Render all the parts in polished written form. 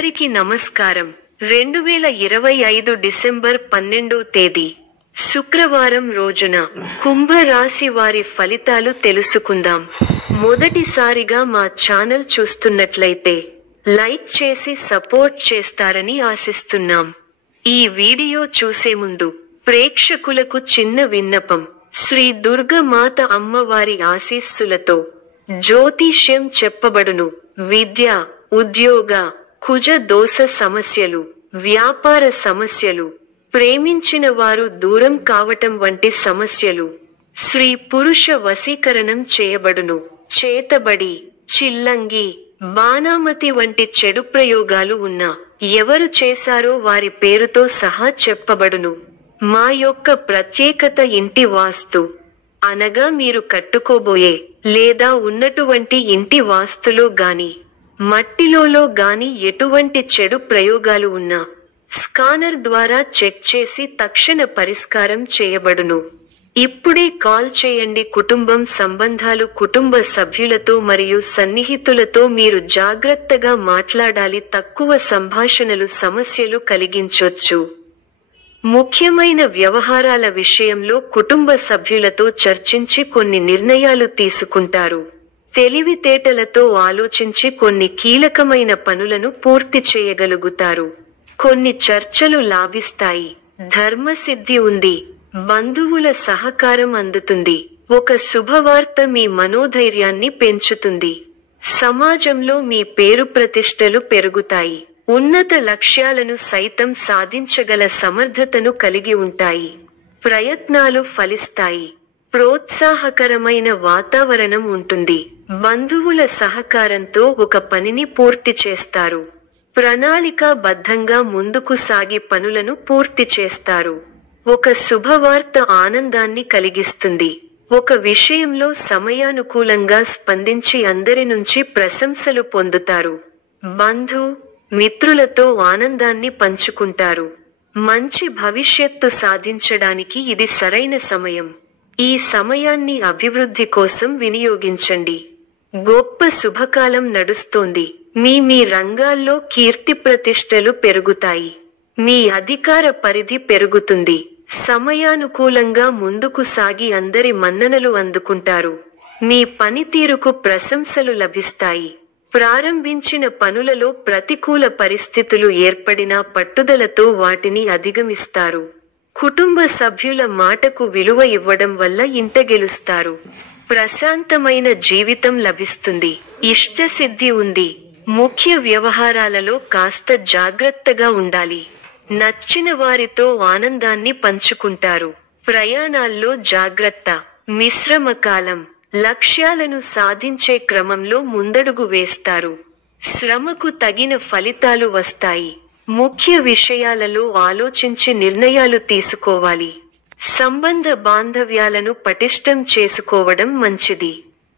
అందరికీ నమస్కారం. 2025 డిసెంబర్ 12వ తేదీ శుక్రవారం రోజున కుంభ రాశి వారి ఫలితాలు తెలుసుకుందాం. మొదటిసారిగా మా ఛానల్ చూస్తున్నట్లయితే లైక్ చేసి సపోర్ట్ చేస్తారని ఆశిస్తున్నాం. ఈ వీడియో చూసే ముందు ప్రేక్షకులకు చిన్న విన్నపం. శ్రీ దుర్గమాత అమ్మవారి ఆశీస్సులతో జ్యోతిష్యం చెప్పబడును. విద్య, ఉద్యోగ, కుజ దోష సమస్యలు, వ్యాపార సమస్యలు, ప్రేమించిన వారు దూరం కావటం వంటి సమస్యలు, స్త్రీ పురుష వశీకరణం చేయబడును. చేతబడి, చిల్లంగి, బాణామతి వంటి చెడు ప్రయోగాలు ఉన్నా ఎవరు చేశారో వారి పేరుతో సహా చెప్పబడును. మా యొక్క ప్రత్యేకత ఇంటి వాస్తు అనగా మీరు కట్టుకోబోయే లేదా ఉన్నటువంటి ఇంటి వాస్తులో గాని మట్టిలో గాని ఎటువంటి చెడు ప్రయోగాలు ఉన్నా స్కానర్ ద్వారా చెక్ చేసి తక్షణ పరిష్కారం చేయబడును. ఇప్పుడే కాల్ చేయండి. కుటుంబం సంబంధాలు, కుటుంబ సభ్యులతో మరియు సన్నిహితులతో మీరు జాగ్రత్తగా మాట్లాడాలి. తక్కువ సంభాషణలు సమస్యలు కలిగించొచ్చు. ముఖ్యమైన వ్యవహారాల విషయంలో కుటుంబ సభ్యులతో చర్చించి కొన్ని నిర్ణయాలు తీసుకుంటారు. తెలివితేటలతో ఆలోచించి కొన్ని కీలకమైన పనులను పూర్తి చేయగలుగుతారు. కొన్ని చర్చలు లాభిస్తాయి. ధర్మసిద్ధి ఉంది. బంధువుల సహకారం అందుతుంది. ఒక శుభవార్త మీ మనోధైర్యాన్ని పెంచుతుంది. సమాజంలో మీ పేరు ప్రతిష్టలు పెరుగుతాయి. ఉన్నత లక్ష్యాలను సైతం సాధించగల సమర్థతను కలిగి ఉంటాయి. ప్రయత్నాలు ఫలిస్తాయి. ప్రోత్సాహకరమైన వాతావరణం ఉంటుంది. బంధువుల సహకారంతో ఒక పనిని పూర్తి చేస్తారు. ప్రణాళికాబద్ధంగా ముందుకు సాగి పనులను పూర్తి చేస్తారు. ఒక శుభవార్త ఆనందాన్ని కలిగిస్తుంది. ఒక విషయంలో సమయానుకూలంగా స్పందించి అందరి నుంచి ప్రశంసలు పొందుతారు. బంధు మిత్రులతో ఆనందాన్ని పంచుకుంటారు. మంచి భవిష్యత్తు సాధించడానికి ఇది సరైన సమయం. ఈ సమయాన్ని అభివృద్ధి కోసం వినియోగించండి. గొప్ప శుభకాలం నడుస్తోంది. మీ రంగాల్లో కీర్తి ప్రతిష్టలు పెరుగుతాయి. మీ అధికార పరిధి పెరుగుతుంది. సమయానుకూలంగా ముందుకు సాగి అందరి మన్ననలు అందుకుంటారు. మీ పనితీరుకు ప్రశంసలు లభిస్తాయి. ప్రారంభించిన పనులలో ప్రతికూల పరిస్థితులు ఏర్పడినా పట్టుదలతో వాటిని అధిగమిస్తారు. కుటుంబ సభ్యుల మాటకు విలువ ఇవ్వడం వల్ల ఇంట గెలుస్తారు. ప్రశాంతమైన జీవితం లభిస్తుంది. ఇష్టసిద్ధి ఉంది. ముఖ్య వ్యవహారాలలో కాస్త జాగ్రత్తగా ఉండాలి. నచ్చిన వారితో ఆనందాన్ని పంచుకుంటారు. ప్రయాణాల్లో జాగ్రత్త. మిశ్రమ కాలం. లక్ష్యాలను సాధించే క్రమంలో ముందడుగు వేస్తారు. శ్రమకు తగిన ఫలితాలు వస్తాయి. ముఖ్య విషయాలలో ఆలోచించి నిర్ణయాలు తీసుకోవాలి. సంబంధ బాంధవ్యాలను పటిష్టం చేసుకోవడం మంచిది.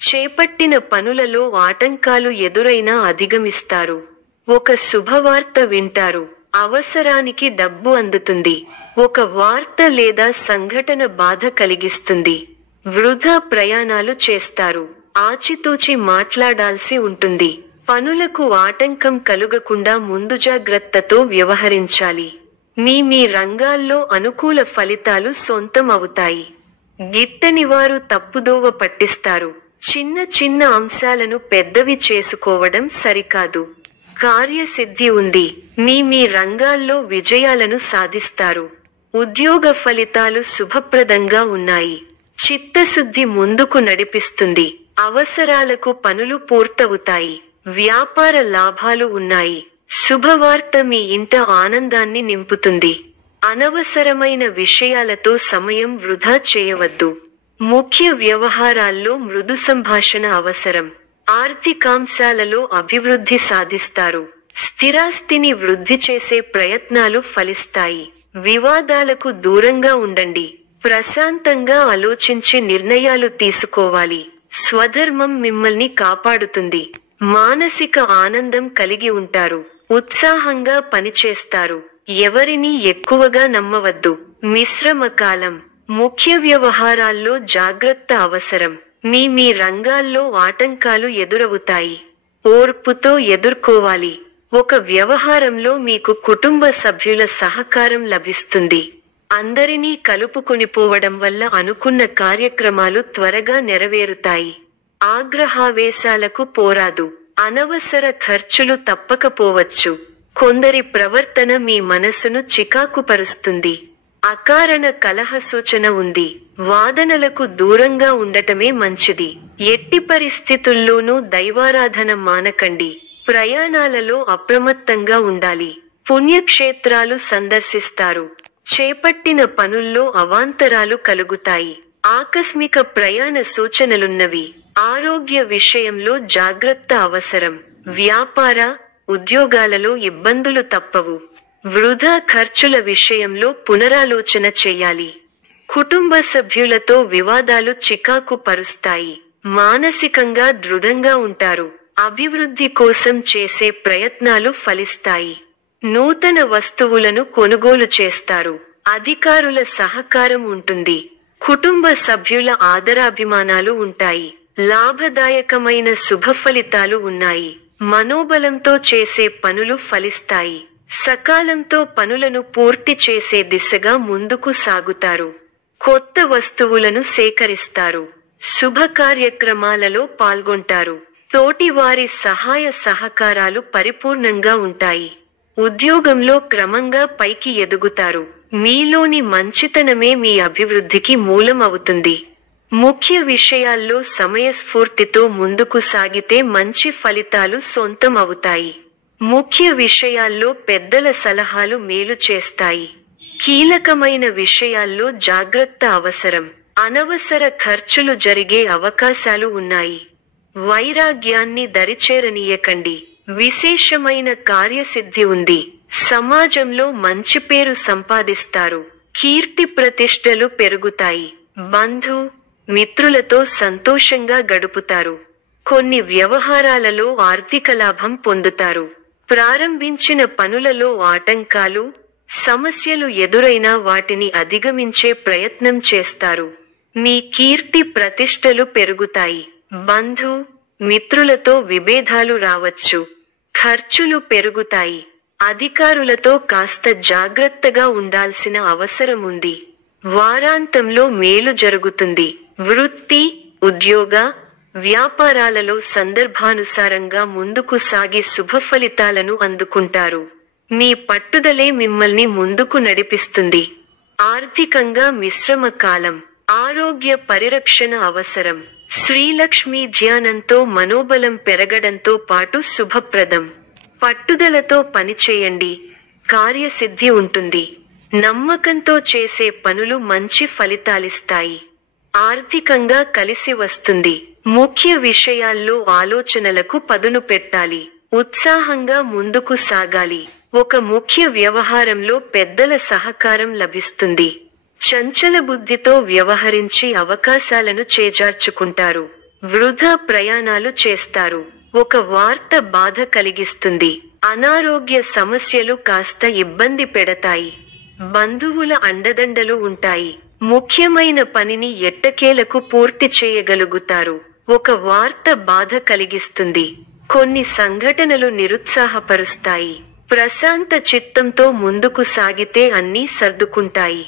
చేపట్టిన పనులలో ఆటంకాలు ఎదురైనా అధిగమిస్తారు. ఒక శుభవార్త వింటారు. అవసరానికి డబ్బు అందుతుంది. ఒక వార్త లేదా సంఘటన బాధ కలిగిస్తుంది. వృధా ప్రయాణాలు చేస్తారు. ఆచితూచి మాట్లాడాల్సి ఉంటుంది. పనులకు ఆటంకం కలుగకుండా ముందు జాగ్రత్తతో వ్యవహరించాలి. మీ రంగాల్లో అనుకూల ఫలితాలు సొంతం అవుతాయి. గిట్టని వారు తప్పుదోవ పట్టిస్తారు. చిన్న అంశాలను పెద్దవి చేసుకోవడం సరికాదు. కార్యసిద్ధి ఉంది. మీ రంగాల్లో విజయాలను సాధిస్తారు. ఉద్యోగ ఫలితాలు శుభప్రదంగా ఉన్నాయి. చిత్తశుద్ధి ముందుకు నడిపిస్తుంది. అవసరాలకు పనులు పూర్తవుతాయి. వ్యాపార లాభాలు ఉన్నాయి. శుభవార్త మీ ఇంట ఆనందాన్ని నింపుతుంది. అనవసరమైన విషయాలతో సమయం వృధా చేయవద్దు. ముఖ్య వ్యవహారాల్లో మృదు సంభాషణ అవసరం. ఆర్థికాంశాలలో అభివృద్ధి సాధిస్తారు. స్థిరాస్తిని వృద్ధి చేసే ప్రయత్నాలు ఫలిస్తాయి. వివాదాలకు దూరంగా ఉండండి. ప్రశాంతంగా ఆలోచించి నిర్ణయాలు తీసుకోవాలి. స్వధర్మం మిమ్మల్ని కాపాడుతుంది. మానసిక ఆనందం కలిగి ఉంటారు. ఉత్సాహంగా పనిచేస్తారు. ఎవరిని ఎక్కువగా నమ్మవద్దు. మిశ్రమ కాలం. ముఖ్య వ్యవహారాల్లో జాగ్రత్త అవసరం. మీ రంగాల్లో ఆటంకాలు ఎదురవుతాయి. ఓర్పుతో ఎదుర్కోవాలి. ఒక వ్యవహారంలో మీకు కుటుంబ సభ్యుల సహకారం లభిస్తుంది. అందరినీ కలుపుకొనిపోవడం వల్ల అనుకున్న కార్యక్రమాలు త్వరగా నెరవేరుతాయి. ఆగ్రహావేశాలకు పోరాదు. అనవసర ఖర్చులు తప్పకపోవచ్చు. కొందరి ప్రవర్తన మీ మనసును చికాకుపరుస్తుంది. అకారణ కలహ సూచన ఉంది. వాదనలకు దూరంగా ఉండటమే మంచిది. ఎట్టి పరిస్థితుల్లోనూ దైవారాధన మానకండి. ప్రయాణాలలో అప్రమత్తంగా ఉండాలి. పుణ్యక్షేత్రాలు సందర్శిస్తారు. చేపట్టిన పనుల్లో అవాంతరాలు కలుగుతాయి. ఆకస్మిక ప్రయాణ సూచనలున్నవి. ఆరోగ్య విషయంలో జాగ్రత్త అవసరం. వ్యాపార, ఉద్యోగాలలో ఇబ్బందులు తప్పవు. వృధా ఖర్చుల విషయంలో పునరాలోచన చేయాలి. కుటుంబ సభ్యులతో వివాదాలు చికాకు పరుస్తాయి. మానసికంగా దృఢంగా ఉంటారు. అభివృద్ధి కోసం చేసే ప్రయత్నాలు ఫలిస్తాయి. నూతన వస్తువులను కొనుగోలు చేస్తారు. అధికారుల సహకారం ఉంటుంది. కుటుంబ సభ్యుల ఆదరాభిమానాలు ఉంటాయి. లాభదాయకమైన శుభఫలితాలు ఉన్నాయి. మనోబలంతో చేసే పనులు ఫలిస్తాయి. సకాలంతో పనులను పూర్తి చేసే దిశగా ముందుకు సాగుతారు. కొత్త వస్తువులను సేకరిస్తారు. శుభ కార్యక్రమాలలో పాల్గొంటారు. తోటివారి సహాయ సహకారాలు పరిపూర్ణంగా ఉంటాయి. ఉద్యోగంలో క్రమంగా పైకి ఎదుగుతారు. మీలోని మంచితనమే మీ అభివృద్ధికి మూలం అవుతుంది. ముఖ్య విషయాల్లో సమయస్ఫూర్తితో ముందుకు సాగితే మంచి ఫలితాలు సొంతం అవుతాయి. ముఖ్య విషయాల్లో పెద్దల సలహాలు మేలు చేస్తాయి. కీలకమైన విషయాల్లో జాగ్రత్త అవసరం. అనవసర ఖర్చులు జరిగే అవకాశాలు ఉన్నాయి. వైరాగ్యాన్ని దరిచేరనీయకండి. విశేషమైన కార్యసిద్ధి ఉంది. సమాజంలో మంచి పేరు సంపాదిస్తారు. కీర్తి ప్రతిష్టలు పెరుగుతాయి. బంధు మిత్రులతో సంతోషంగా గడుపుతారు. కొన్ని వ్యవహారాలలో ఆర్థిక లాభం పొందుతారు. ప్రారంభించిన పనులలో ఆటంకాలు, సమస్యలు ఎదురైనా వాటిని అధిగమించే ప్రయత్నం చేస్తారు. మీ కీర్తి ప్రతిష్టలు పెరుగుతాయి. బంధు మిత్రులతో విభేదాలు రావచ్చు. ఖర్చులు పెరుగుతాయి. అధికారులతో కాస్త జాగ్రత్తగా ఉండాల్సిన అవసరం ఉంది. వారాంతంలో మేలు జరుగుతుంది. వృత్తి, ఉద్యోగ, వ్యాపారాలలో సందర్భానుసారంగా ముందుకు సాగి శుభఫలితాలను అందుకుంటారు. మీ పట్టుదలే మిమ్మల్ని ముందుకు నడిపిస్తుంది. ఆర్థికంగా మిశ్రమ కాలం. ఆరోగ్య పరిరక్షణ అవసరం. శ్రీలక్ష్మి ధ్యానంతో మనోబలం పెరగడంతో పాటు శుభప్రదం. పట్టుదలతో పనిచేయండి. కార్యసిద్ధి ఉంటుంది. నమ్మకంతో చేసే పనులు మంచి ఫలితాలిస్తాయి. ఆర్థికంగా కలిసి వస్తుంది. ముఖ్య విషయాల్లో ఆలోచనలకు పదును పెట్టాలి. ఉత్సాహంగా ముందుకు సాగాలి. ఒక ముఖ్య వ్యవహారంలో పెద్దల సహకారం లభిస్తుంది. చంచల బుద్ధితో వ్యవహరించి అవకాశాలను చేజార్చుకుంటారు. వృధా ప్రయాణాలు చేస్తారు. ఒక వార్త బాధ కలిగిస్తుంది. అనారోగ్య సమస్యలు కాస్త ఇబ్బంది పెడతాయి. బంధువుల అండదండలు ఉంటాయి. ముఖ్యమైన పనిని ఎట్టకేలకు పూర్తి చేయగలుగుతారు. ఒక వార్త బాధ కలిగిస్తుంది. కొన్ని సంఘటనలు నిరుత్సాహపరుస్తాయి. ప్రశాంత చిత్తంతో ముందుకు సాగితే అన్నీ సర్దుకుంటాయి.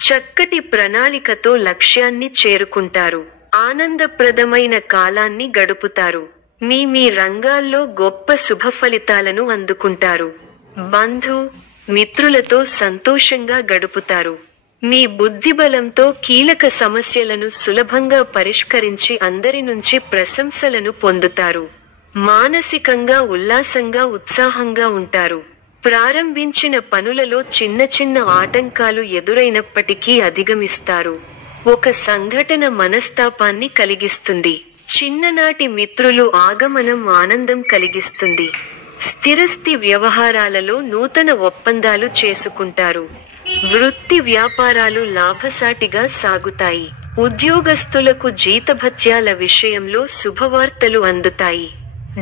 చక్కటి ప్రణాళికతో లక్ష్యాన్ని చేరుకుంటారు. ఆనందప్రదమైన కాలాన్ని గడుపుతారు. మీ రంగాల్లో గొప్ప శుభఫలితాలను అందుకుంటారు. బంధు మిత్రులతో సంతోషంగా గడుపుతారు. మీ బుద్ధిబలంతో కీలక సమస్యలను సులభంగా పరిష్కరించి అందరి నుంచి ప్రశంసలను పొందుతారు. మానసికంగా ఉల్లాసంగా ఉత్సాహంగా ఉంటారు. ప్రారంభించిన పనులలో చిన్న చిన్న ఆటంకాలు ఎదురైనప్పటికీ అధిగమిస్తారు. ఒక సంఘటన మనస్తాపాన్ని కలిగిస్తుంది. చిన్ననాటి మిత్రులు ఆగమనం ఆనందం కలిగిస్తుంది. స్థిరస్థి వ్యవహారాలలో నూతన ఒప్పందాలు చేసుకుంటారు. వృత్తి వ్యాపారాలు లాభసాటిగా సాగుతాయి. ఉద్యోగస్తులకు జీతభత్యాల విషయంలో శుభవార్తలు అందుతాయి.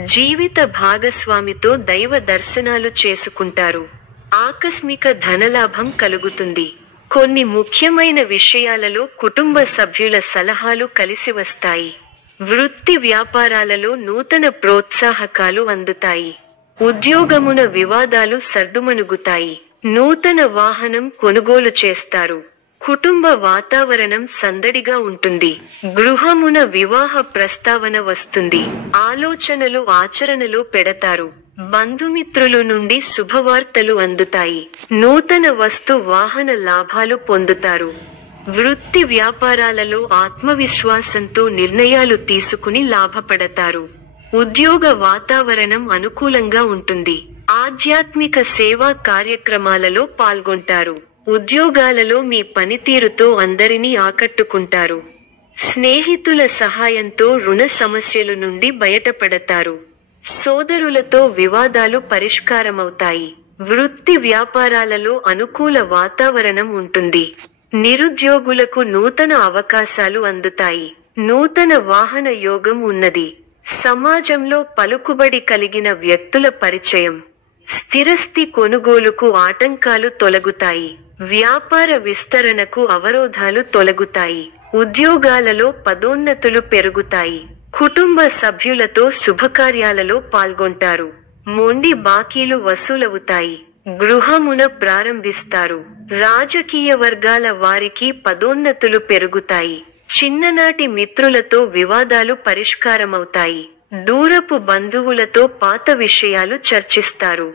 జీవిత భాగస్వామితో దైవ దర్శనాలు చేసుకుంటారు. ఆకస్మిక ధనలాభం కలుగుతుంది. కొన్ని ముఖ్యమైన విషయాలలో కుటుంబ సభ్యుల సలహాలు కలిసి వస్తాయి. వృత్తి వ్యాపారాలలో నూతన ప్రోత్సాహకాలు అందుతాయి. ఉద్యోగమున వివాదాలు సర్దుమణుగుతాయి. నూతన వాహనం కొనుగోలు చేస్తారు. కుటుంబ వాతావరణం సందడిగా ఉంటుంది. గృహమున వివాహ ప్రస్తావన వస్తుంది. ఆలోచనలు ఆచరణలో పెడతారు. బంధుమిత్రులు నుండి శుభవార్తలు అందుతాయి. నూతన వస్తు వాహన లాభాలు పొందుతారు. వృత్తి వ్యాపారాలలో ఆత్మవిశ్వాసంతో నిర్ణయాలు తీసుకుని లాభపడతారు. ఉద్యోగ వాతావరణం అనుకూలంగా ఉంటుంది. ఆధ్యాత్మిక సేవా కార్యక్రమాలలో పాల్గొంటారు. ఉద్యోగాలలో మీ పనితీరుతో అందరినీ ఆకట్టుకుంటారు. స్నేహితుల సహాయంతో రుణ సమస్యల నుండి బయటపడతారు. సోదరులతో వివాదాలు పరిష్కారమవుతాయి. వృత్తి వ్యాపారాలలో అనుకూల వాతావరణం ఉంటుంది. నిరుద్యోగులకు నూతన అవకాశాలు అందుతాయి. నూతన వాహన యోగం ఉన్నది. సమాజంలో పలుకుబడి కలిగిన వ్యక్తుల పరిచయం. స్థిరస్తి కొనుగోలుకు ఆటంకాలు తొలగుతాయి. వ్యాపార విస్తరణకు అవరోధాలు తొలగుతాయి. ఉద్యోగాలలో పదోన్నతులు పెరుగుతాయి. కుటుంబ సభ్యులతో శుభకార్యాలలో పాల్గొంటారు. మొండి బాకీలు వసూలవుతాయి. గృహమున ప్రారంభిస్తారు. రాజకీయ వర్గాల వారికి పదోన్నతులు పెరుగుతాయి. చిన్ననాటి మిత్రులతో వివాదాలు పరిష్కారమవుతాయి. దూరపు బంధువులతో పాత విషయాలు చర్చిస్తారు.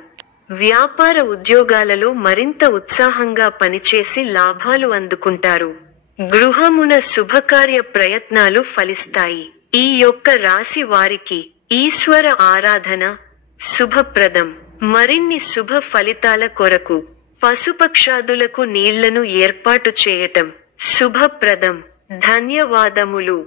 వ్యాపార ఉద్యోగాలలో మరింత ఉత్సాహంగా పనిచేసి లాభాలు అందుకుంటారు. గృహమున శుభకార్య ప్రయత్నాలు ఫలిస్తాయి. ఈ యొక్క రాశి వారికి ఈశ్వర ఆరాధన శుభప్రదం. మరిన్ని శుభ ఫలితాల కొరకు పశుపక్షాదులకు నీళ్లను ఏర్పాటు చేయటం శుభప్రదం. ధన్యవాదములు.